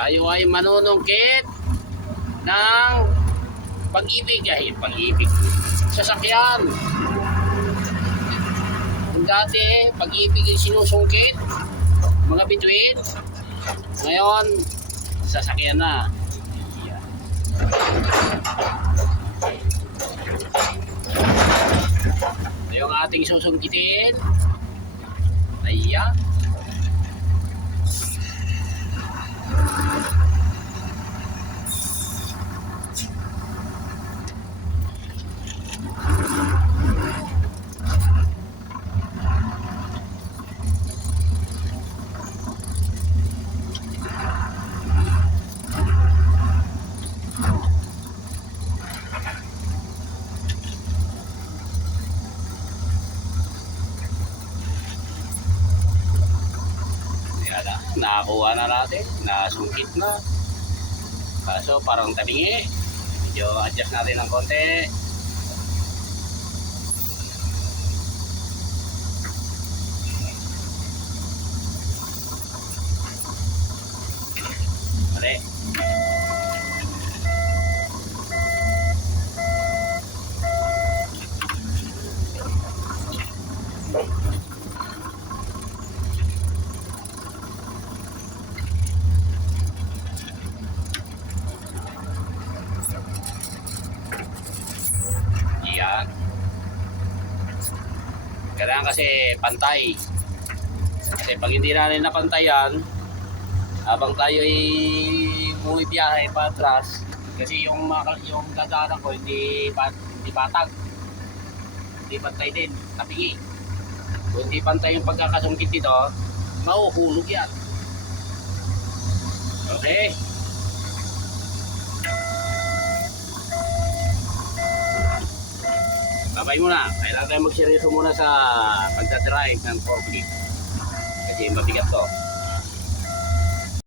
Tayo ay manunungkit ng pag-ibig, ay pag-ibig sasakyan. Kung dati pag-ibig ay sinusungkit, mga bituin, ngayon sasakyan na. Yan. Ito yung ating susungkitin. Ayan. Nakakuha na natin, nasungkit na. Kaso parang tabingi. Medyo adjust natin ng konti. Mali. Yan. Kailangan kasi pantay. Kasi pag hindi natin napantayan, habang tayo ay bumibiyahe pa atras, kasi yung dadaanan ko hindi patag. Hindi pantay din, tapingi. Kung hindi pantay yung pagkakasungkit dito, mahuhulog yan. Okay. Babay muna. Kailangan tayo magseryoso muna sa pagdadrive ng forklift. Kasi mabigat to.